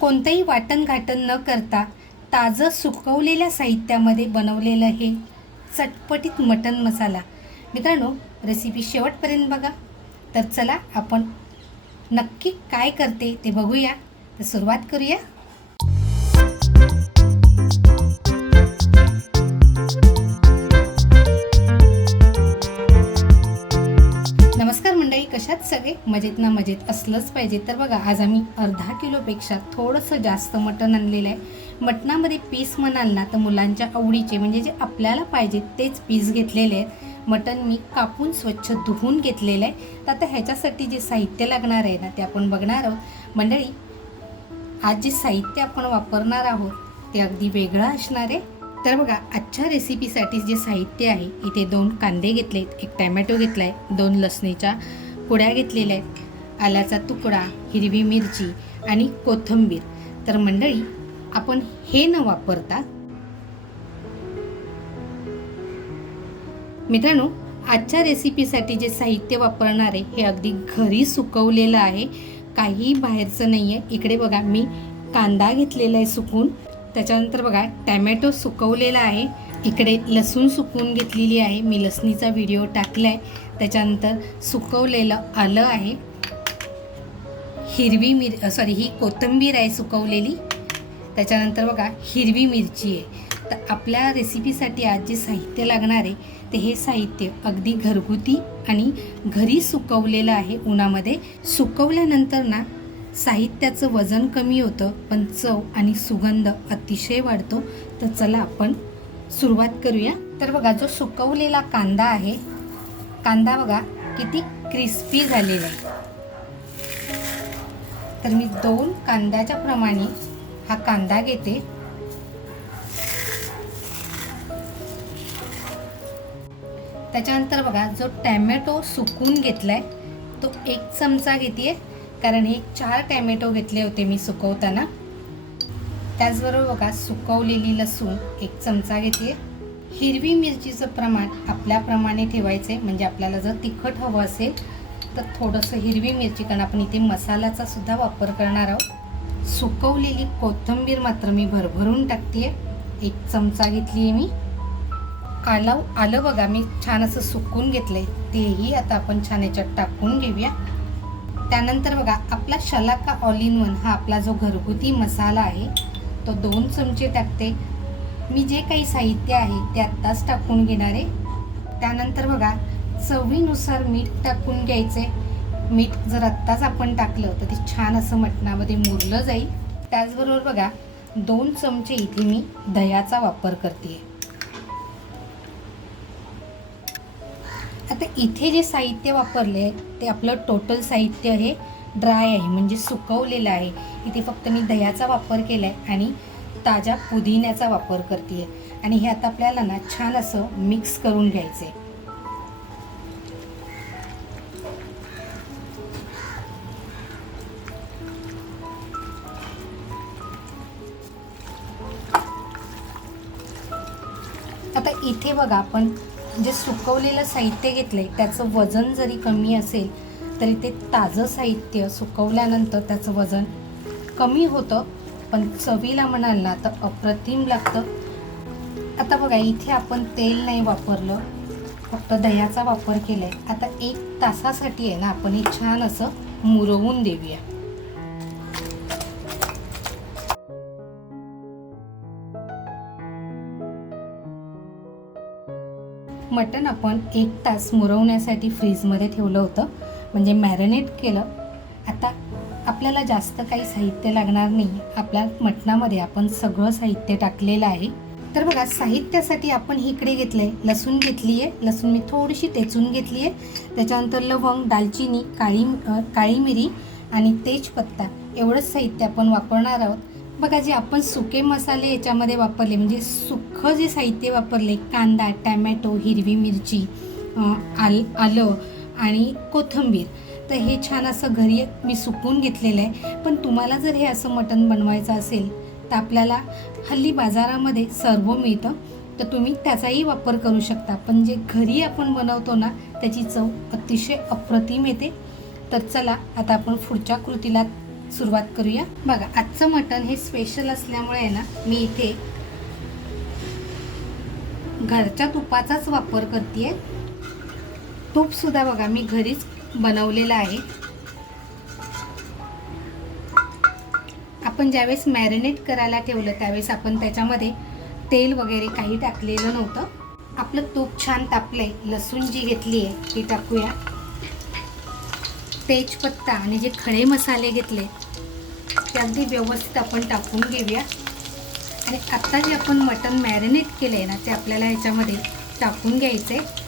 कोणतंही वाटण घाटण न करता ताजं सुकवलेल्या साहित्यामध्ये बनवलेलं हे चटपटीत मटण मसाला. मित्रांनो, रेसिपी शेवटपर्यंत बघा. तर चला आपण नक्की काय करते ते बघूया. तर सुरुवात करूया. नमस्कार मंडळी, कशात सगळे मजेत ना? मजेत असलंच पाहिजे. तर बघा, आज आम्ही अर्धा किलोपेक्षा थोडंसं जास्त मटण आणलेलं आहे. मटणामध्ये पीस म्हणाल ना तर मुलांच्या आवडीचे म्हणजे जे आपल्याला पाहिजे तेच पीस घेतलेले आहेत. मटण मी कापून स्वच्छ धुवून घेतलेलं आहे. तर आता ह्याच्यासाठी जे साहित्य लागणार आहे ना ते आपण बघणार आहोत. मंडळी, आज जे साहित्य आपण वापरणार आहोत ते अगदी वेगळं असणार आहे. तर बघा, आजच्या रेसिपीसाठी जे साहित्य आहे, इथे 2 कांदे घेतलेत, 1 टॅमॅटो घेतला आहे, 2 लसणीच्या कुड्या घेतलेल्या आहेत, आल्याचा तुकडा, हिरवी मिरची आणि कोथिंबीर. तर मंडळी, आपण हे न वापरता मित्रांनो, आजच्या रेसिपीसाठी जे साहित्य वापरणार आहे हे अगदी घरी सुकवलेलं आहे, काही बाहेरचं नाही आहे. इकडे बघा, मी कांदा घेतलेला आहे सुकून, त्याच्यानंतर बघा टॅमॅटो सुकवलेला आहे, इकडे लसूण सुकवून घेतलेली आहे, मी लसणीचा व्हिडिओ टाकला आहे. त्याच्यानंतर सुकवलेलं आलं आहे, ही कोथिंबीर आहे सुकवलेली. त्याच्यानंतर बघा हिरवी मिरची आहे. तर आपल्या रेसिपीसाठी आज जे साहित्य लागणार आहे ते हे साहित्य अगदी घरगुती आणि घरी सुकवलेलं आहे. उन्हामध्ये सुकवल्यानंतर ना साहित्याचं वजन कमी होतं, पण चव आणि सुगंध अतिशय वाढतो. तर चला आपण सुरुवात करूया. तर बघा, जो सुकवलेला कांदा आहे, कांदा बघा किती क्रिस्पी झालेला आहे. तर मी 2 कांद्याच्या प्रमाणे हा कांदा घेते. त्याच्यानंतर बघा, जो टॅमॅटो सुकून घेतलाय तो 1 चमचा घेते, कारण हे 4 टॅमॅटो घेतले होते मी सुकवताना. त्याचबरोबर बघा, सुकवलेली लसूण 1 चमचा घेते. हिरवी मिरचीचं प्रमाण आपल्याप्रमाणे ठेवायचं आहे, म्हणजे आपल्याला जर तिखट हवं असेल तर थोडंसं हिरवी मिरची, कारण आपण इथे मसाल्याचा सुद्धा वापर करणार आहोत. सुकवलेली कोथिंबीर मात्र मी भरभरून टाकते, 1 चमचा घेतली आहे मी. आलं बघा, मी छान असं सुकून घेतलंय, तेही आता आपण छान याच्यात टाकून घेऊया. त्यानंतर बघा, आपला शलाका ऑल इन वन हा आपला जो घरगुती मसाला आहे तो 2 चमचे टाकते. मी जे काही साहित्य आहे ते आत्ताच टाकून घेणार आहे. त्यानंतर बघा, चवीनुसार मीठ टाकून घ्यायचे. मीठ जर आत्ताच आपण टाकलं तर ते छान असं मटणामध्ये मुरलं जाईल. त्याचबरोबर बघा, 2 चमचे इथे मी दह्याचा वापर करते. आता इथे जे साहित्य वापरले आहे ते आपलं टोटल साहित्य हे ड्राय आहे, म्हणजे सुकवलेलं आहे. इथे फक्त मी दह्याचा वापर केला आहे आणि ताज्या पुदिन्याचा वापर करते. आणि हे आता आपल्याला ना छान असं मिक्स करून घ्यायचं आहे. आता इथे बघा, आपण जे सुकवलेलं साहित्य घेतलंय त्याचं वजन जरी कमी असेल तरी ते ताजं साहित्य सुकवल्यानंतर त्याचं वजन कमी होतं, पण चवीला म्हणाल ना तर अप्रतिम लागतं. आता बघा, इथे आपण तेल नाही वापरलं, फक्त दह्याचा वापर केलाय. आता 1 तासासाठी आहे ना आपण हे छान असं मुरवून देऊया. मटण आपण 1 तास मुरवण्यासाठी फ्रीजमध्ये ठेवलं होतं, म्हणजे मॅरिनेट केलं. आता आपल्याला जास्त काही साहित्य लागणार नाही, आपल्या मटणामध्ये आपण सगळं साहित्य टाकलेलं आहे. तर बघा, साहित्यासाठी आपण इकडे घेतलंय, लसूण घेतली आहे, लसूण मी थोडीशी टेचून घेतली आहे. त्याच्यानंतर लवंग, दालचिनी, काळी मिरी आणि तेजपत्ता, एवढंच साहित्य आपण वापरणार आहोत. बघा, जे आपण सुके मसाले याच्यामध्ये वापरले, म्हणजे सुखं जे साहित्य वापरले, कांदा, टॅमॅटो, हिरवी मिरची, आलं आणि कोथिंबीर, तर हे छान असं घरी मी सुकून घेतलेलं आहे. पण तुम्हाला जर हे असं मटण बनवायचं असेल तर आपल्याला हल्ली बाजारामध्ये सर्व मिळतं, तर तुम्ही त्याचाही वापर करू शकता. पण जे घरी आपण बनवतो ना त्याची चव अतिशय अप्रतिम येते. तर चला आता आपण पुढच्या कृतीला सुरुवात करूया. बघा, आजचं मटण हे स्पेशल असल्यामुळे आहे ना, मी इथे घरच्या तुपाचाच वापर करते. तूपसुद्धा बघा मी घरीच बनवलेलं आहे. आपण ज्यावेळेस मॅरिनेट करायला ठेवलं त्यावेळेस आपण त्याच्यामध्ये तेल वगैरे काही टाकलेलं नव्हतं. आपलं तूप छान तापलंय. लसूण जी घेतली आहे ती टाकूया. तेजपत्ता आणि जे खडे मसाले घेतले ते अगदी व्यवस्थित आपण टाकून घेऊया. आणि आत्ता जे आपण मटण मॅरिनेट केलं आहे ना ते आपल्याला ह्याच्यामध्ये टाकून घ्यायचं आहे.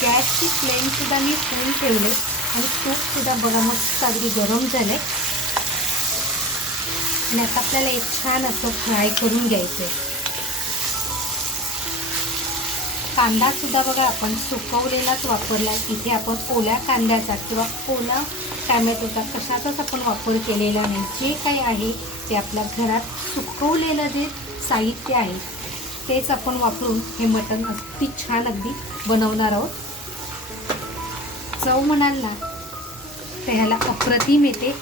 गॅसची फ्लेमसुद्धा मी फुल ठेवले आणि तूपसुद्धा बघा मस्त अगदी गरम झालं आहे. आणि आता आपल्याला एक छान असं फ्राय करून घ्यायचं आहे. कांदासुद्धा बघा आपण सुकवलेलाच वापरला आहे. इथे आपण ओल्या कांद्याचा किंवा ओला टॅमॅटोचा कशाचाच आपण वापर केलेला नाही. जे काही आहे ते आपल्या घरात सुकवलेलं जे साहित्य आहे तेच आपण वापरून हे मटण अगदी छान अगदी बनवणार आहोत. चव म्हणाल ना तर ह्याला अप्रतिम येते.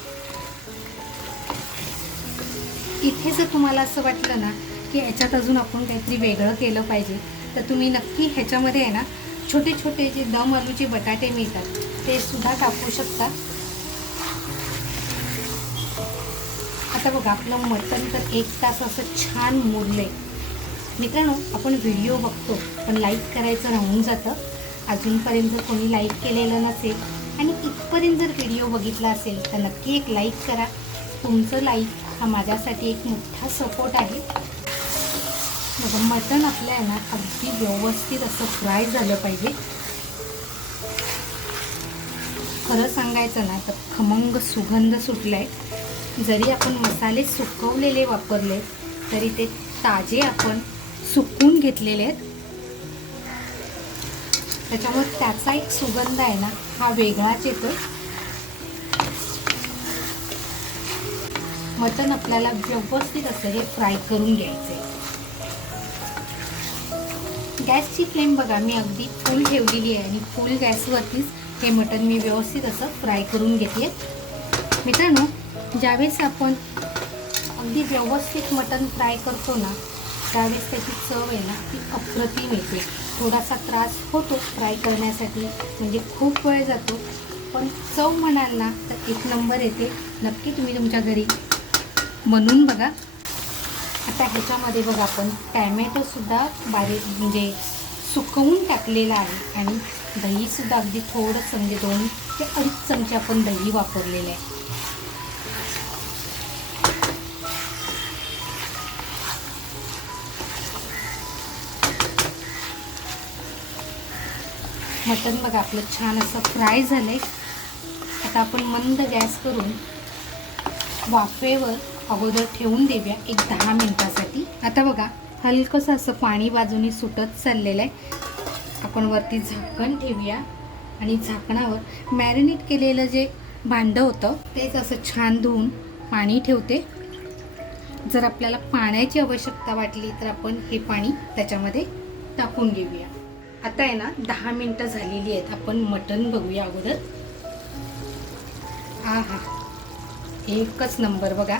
इथे जर तुम्हाला असं वाटलं ना की ह्याच्यात अजून आपण काहीतरी वेगळं केलं पाहिजे तर तुम्ही नक्की ह्याच्यामध्ये आहे ना छोटे छोटे जे दम आलूचे बटाटे मिळतात ते सुद्धा टाकू शकता. आता बघा आपलं मटण तर 1 तास असं छान मुरलंय. मित्रांनो, आपण व्हिडिओ बघतो पण लाईक करायचं राहून जातं. अजूनपर्यंत जर कोणी लाईक केलेलं नसेल आणि इथपर्यंत जर व्हिडिओ बघितला असेल तर नक्की एक लाईक करा. तुमचं लाईक हा माझ्यासाठी एक मोठा सपोर्ट आहे. बघा मटण आपलं आहे ना अगदी व्यवस्थित असं फ्राय झालं पाहिजे. खरं सांगायचं ना तर खमंग सुगंध सुटला आहे. जरी आपण मसाले सुकवलेले वापरले तरी ते ताजे आपण सुकवून घेतलेले आहेत. त्याच्यामुळे त्याचा एक सुगंध आहे ना हा वेगळाच येतो. मटण आपल्याला व्यवस्थित असं हे फ्राय करून घ्यायचं आहे. गॅसची फ्लेम बघा मी अगदी फुल ठेवलेली आहे आणि फुल गॅसवरतीच हे मटण मी व्यवस्थित असं फ्राय करून घेते. मित्रांनो, ज्यावेळेस आपण अगदी व्यवस्थित मटण फ्राय करतो ना त्यावेळेस त्याची चव आहे ना ती अप्रतिम येते. थोडासा त्रास होतो फ्राय करण्यासाठी, म्हणजे खूप वेळ जातो, पण चव म्हणाल ना तर 1 नंबर येते. नक्की तुम्ही तुमच्या घरी बनवून बघा. आता ह्याच्यामध्ये बघा आपण टॅमॅटोसुद्धा बारीक म्हणजे सुकवून टाकलेला आहे आणि दहीसुद्धा अगदी थोडंसं म्हणजे 2 ते 2.5 चमचे आपण दही वापरलेलं आहे. मटण बघा आपलं छान असं फ्राय झालं आहे. आता आपण मंद गॅस करून वाफेवर अगोदर ठेवून देऊया एक 10 मिनिटासाठी. आता बघा हलकंसं असं पाणी बाजूनी सुटत चाललेलं आहे. आपण वरती झाकण ठेवूया आणि झाकणावर मॅरिनेट केलेलं जे भांडं होतं तेच असं छान धुवून पाणी ठेवते. जर आपल्याला पाण्याची आवश्यकता वाटली तर आपण हे पाणी त्याच्यामध्ये टाकून घेऊया. आता आहे ना 10 मिनिटं झालेली आहेत. आपण मटण बघूया अगोदर. आहा, एकच नंबर. बघा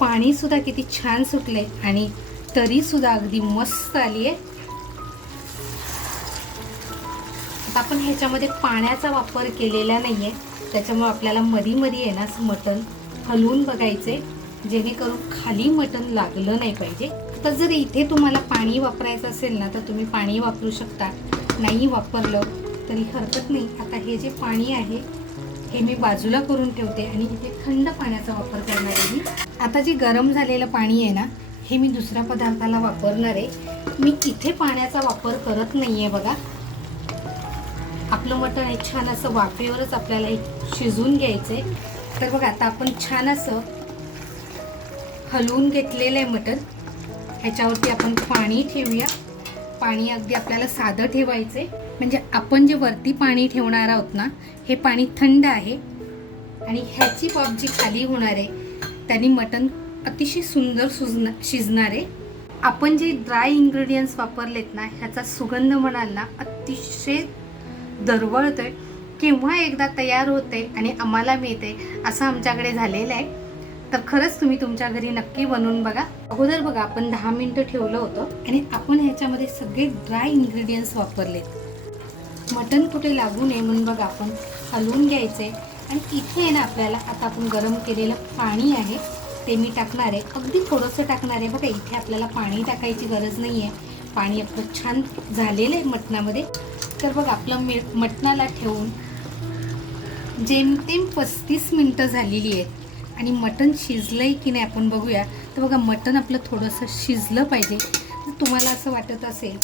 पाणीसुद्धा किती छान सुटले आणि तरीसुद्धा अगदी मस्त आली आहे. आपण ह्याच्यामध्ये पाण्याचा वापर केलेला नाही आहे, त्याच्यामुळे आपल्याला मधी आहे ना मटण हलवून बघायचे जेणेकरून खाली मटण लागलं नाही पाहिजे. तर जर इथे तुम्हाला पाणी वापरायचं असेल ना तर तुम्ही पाणी वापरू शकता. नाही वापरलं तरी हरकत नाही. आता हे जे पाणी आहे हे मी बाजूला करून ठेवते आणि इथे थंड पाण्याचा वापर करणार आहे मी. आता जे गरम झालेलं पाणी आहे ना हे मी दुसऱ्या पदार्थाला वापरणार आहे. मी इथे पाण्याचा वापर करत नाही आहे. बघा आपलं मटण हे छान असं वाफेवरच आपल्याला शिजवून घ्यायचं आहे. तर बघा आता आपण छान असं हलवून घेतलेलं आहे मटण. ह्याच्यावरती आपण पाणी ठेवूया. पाणी अगदी आपल्याला साधं ठेवायचं आहे, म्हणजे आपण जे वरती पाणी ठेवणार आहोत ना हे पाणी थंड आहे आणि ह्याची वाफ जी खाली होणार आहे त्याने मटण अतिशय सुंदर शिजणार आहे. आपण जे ड्राय इंग्रेडियंट्स वापरलेत ना, ह्याचा सुगंध म्हणाल ना अतिशय दरवळतोय. केव्हा एकदा तयार होते आणि आम्हाला मिळते असं आमच्याकडे झालेलं आहे. तर खरंच तुम्ही तुमच्या घरी नक्की बनवून बघा. अगोदर बघा आपण 10 मिनिटं ठेवलं होतं आणि आपण ह्याच्यामध्ये सगळे ड्राय इंग्रेडियंट्स वापरलेत. मटण कुठे लागू नये म्हणून बघा आपण हलवून घ्यायचे. आणि इथे आहे ना आपल्याला आता आपण गरम केलेलं पाणी आहे ते मी टाकणार आहे. अगदी थोडंसं टाकणार आहे बघा. इथे आपल्याला पाणी टाकायची गरज नाही आहे. पाणी आपलं छान झालेलं आहे मटणामध्ये. तर बघा आपलं मटणाला ठेवून जेमतेम 35 मिनटं झालेली आहेत आणि मटण शिजलं आहे की नाही आपण बघूया. तर बघा मटण आपलं थोडंसं शिजलं पाहिजे. जर तुम्हाला असं वाटत असेल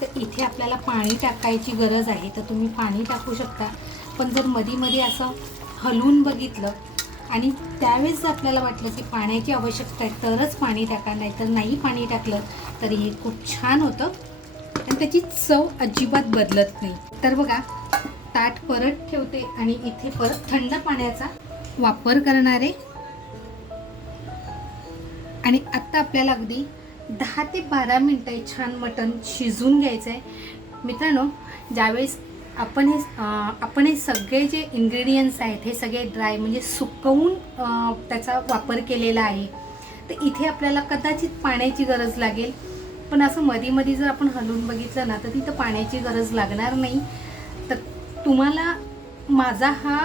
तर इथे आपल्याला पाणी टाकायची गरज आहे तर तुम्ही पाणी टाकू शकता. पण जर मध्ये असं हलवून बघितलं आणि त्यावेळेस जर आपल्याला वाटलं की पाण्याची आवश्यकता आहे तरच पाणी टाका, नाही तर नाही पाणी टाकलं तरी हे खूप छान होतं आणि त्याची चव अजिबात बदलत नाही. तर बघा ताट परत ठेवते आणि इथे परत थंड पाण्याचा वापर करणार आहे. आणि आत्ता आपल्याला अगदी 10 ते 12 मिनटं छान मटण शिजून घ्यायचं आहे. मित्रांनो, ज्यावेळेस आपण हे सगळे जे इंग्रेडियंट्स आहेत हे सगळे ड्राय म्हणजे सुकवून त्याचा वापर केलेला आहे. तर इथे आपल्याला कदाचित पाण्याची गरज लागेल. पण असं मध्ये जर आपण हलवून बघितलं ना तर तिथं पाण्याची गरज लागणार नाही. तर तुम्हाला माझा हा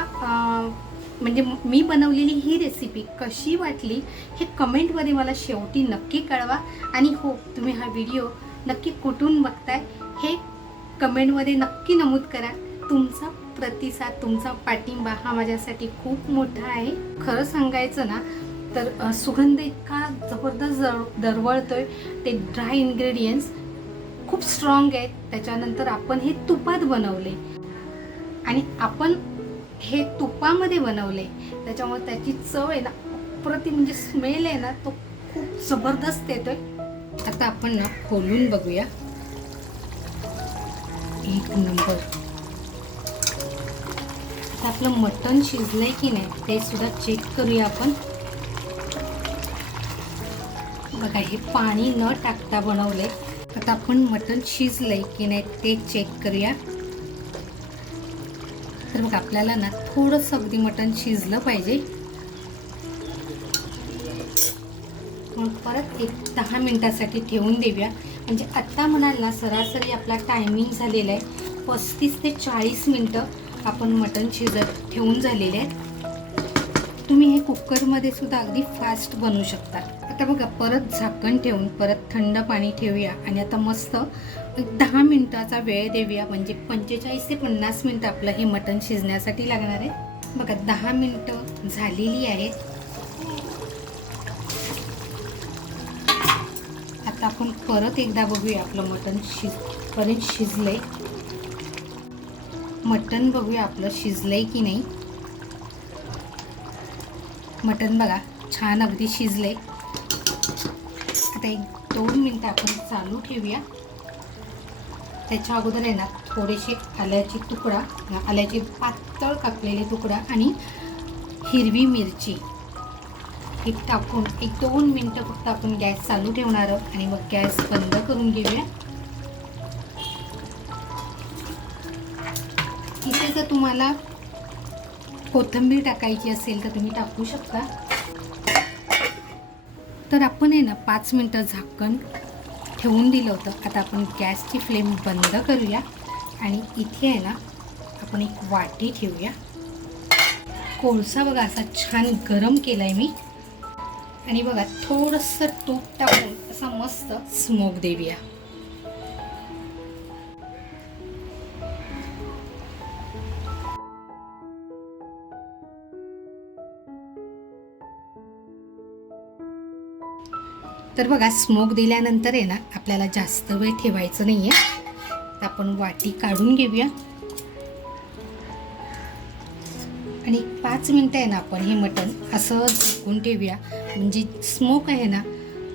म्हणजे मी बनवलेली ही रेसिपी कशी वाटली हे कमेंटमध्ये मला शेवटी नक्की कळवा. आणि हो, तुम्ही हा व्हिडिओ नक्की कुठून बघताय हे कमेंटमध्ये नक्की नमूद करा. तुमचा प्रतिसाद, तुमचा पाठिंबा हा माझ्यासाठी खूप मोठा आहे. खरं सांगायचं ना तर सुगंध इतका जबरदस्त दरवळतोय. ते ड्राय इंग्रेडियंट्स खूप स्ट्रॉंग आहेत. त्याच्यानंतर आपण हे तुपात बनवले आणि आपण हे तुपामध्ये बनवले त्याच्यामुळे त्याची चव आहे ना अप्रतिम, म्हणजे स्मेल आहे ना तो खूप जबरदस्त येतोय. आता आपण ना खोलून बघूया. एक नंबर. आता आपलं मटण शिजलंय की नाही ते सुद्धा चेक करूया आपण. बघा हे पाणी न टाकता बनवलंय. आता आपण मटण शिजलंय की नाही ते चेक करूया. तर बघा आपल्याला ना थोडंसं अगदी मटण शिजलं पाहिजे. मग परत एक 10 मिनिटासाठी ठेवून देऊया. म्हणजे आत्ता म्हणाल ना सरासरी आपला टायमिंग झालेला आहे 35 ते 40 मिनटं आपण मटण शिजत ठेवून झालेले आहेत. तुम्ही हे कुकरमध्ये सुद्धा अगदी फास्ट बनवू शकता. आता बघा परत झाकण ठेवून परत थंड पाणी ठेवूया आणि आता मस्त 10 मिनिटाचा वेळ देऊया. म्हणजे 45 ते 50 मिनटं आपलं हे मटण शिजण्यासाठी लागणार आहे. बघा 10 मिनिटं झालेली आहेत. आता आपण परत एकदा बघूया आपलं मटण पर्यंत शिजलंय. मटण बघूया आपलं शिजलंय की नाही. मटण बघा छान अगदी शिजलंय. आता 1-2 मिनिटं आपण चालू ठेवूया. त्याच्या अगोदर आहे ना थोडेसे आल्याची पातळ कापलेले तुकडा आणि हिरवी मिरची हे टाकून 1-2 मिनिटं फक्त आपण गॅस चालू ठेवणार आहोत आणि मग गॅस बंद करून घेऊया. इथे जर तुम्हाला कोथिंबीर टाकायची असेल तर तुम्ही टाकू शकता. तर आपण आहे ना 5 मिनिटं झाकण ठेवून दिलं होतं. आता आपण गॅसची फ्लेम बंद करूया आणि इथे आहे ना आपण एक वाटी ठेवूया. कोळसा बघा असा छान गरम केला आहे मी आणि बघा थोडंसं तूप टाकून असा मस्त स्मोक देऊया. तर बघा स्मोक दिल्यानंतर आहे ना आपल्याला जास्त वेळ ठेवायचं नाही आहे. तर आपण वाटी काढून घेऊया आणि 5 मिनिटं आहे ना आपण हे मटण असं झाकून ठेवूया. म्हणजे स्मोक आहे ना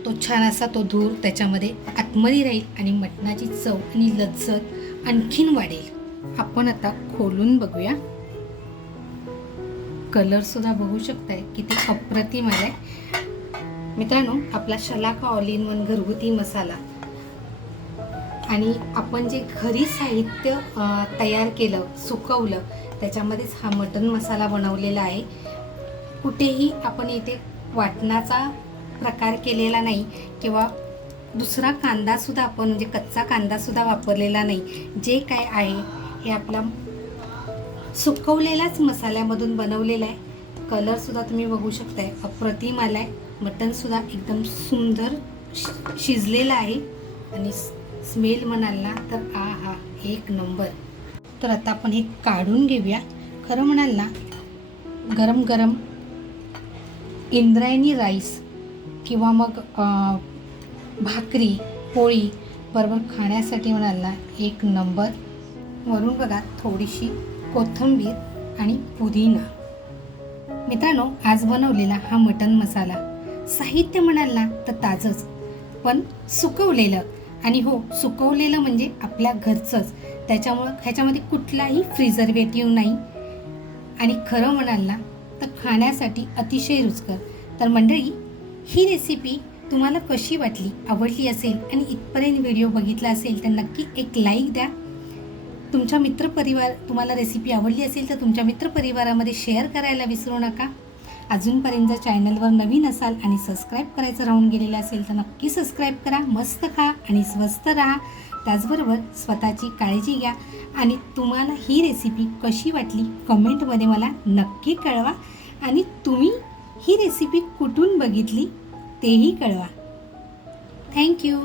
तो छान असा तो धूर त्याच्यामध्ये आतमध्ये राहील आणि मटणाची चव आणि लज्जत आणखीन वाढेल. आपण आता खोलून बघूया. कलर सुद्धा बघू शकताय किती अप्रतिम आलाय. मित्रांनो, आपला शलाका ऑल इन वन घरगुती मसाला आणि आपण जे घरी साहित्य तयार केलं, सुकवलं, त्याच्यामध्येच हा मटण मसाला बनवलेला आहे. कुठेही आपण इथे वाटणाचा प्रकार केलेला नाही किंवा दुसरा कांदासुद्धा आपण म्हणजे कच्चा कांदासुद्धा वापरलेला नाही. जे काय आहे हे आपला सुकवलेल्याच मसाल्यामधून बनवलेला आहे. कलरसुद्धा तुम्ही बघू शकताय, अप्रतिम आला आहे. मटणसुद्धा एकदम सुंदर शिजलेलं आहे आणि स्मेल म्हणाल ना तर आहा, एक नंबर. तर आता आपण हे काढून घेऊया. खरं म्हणाल ना, गरम गरम इंद्रायणी राईस किंवा मग भाकरी पोळी बरोबर खाण्यासाठी म्हणाल ना एक नंबर. वरून बघा थोडीशी कोथिंबीर आणि पुदिना. मित्रांनो, आज बनवलेला हा मटण मसाला साहित्य म्हणाल ना तर ताजंच, पण सुकवलेलं. आणि हो, सुकवलेलं म्हणजे आपल्या घरचंच, त्याच्यामुळं ह्याच्यामध्ये कुठलाही प्रिझर्वेटिव्ह नाही. आणि खरं म्हणाल ना तर खाण्यासाठी अतिशय रुचकर. तर मंडळी, ही रेसिपी तुम्हाला कशी वाटली, आवडली असेल आणि इथपर्यंत व्हिडिओ बघितला असेल तर नक्की एक लाईक द्या. तुमच्या मित्रपरिवार, तुम्हाला रेसिपी आवडली असेल तर तुमच्या मित्रपरिवारामध्ये शेअर करायला विसरू नका. अजूनपर्यंत जर चॅनलवर नवीन असाल आणि सबस्क्राईब करायचं राहून गेलेलं असेल तर नक्की सबस्क्राईब करा. मस्त खा आणि स्वस्थ राहा. त्याचबरोबर स्वतःची काळजी घ्या. आणि तुम्हाला ही रेसिपी कशी वाटली कमेंटमध्ये मला नक्की कळवा. आणि तुम्ही ही रेसिपी कुठून बघितली तेही कळवा. थँक्यू.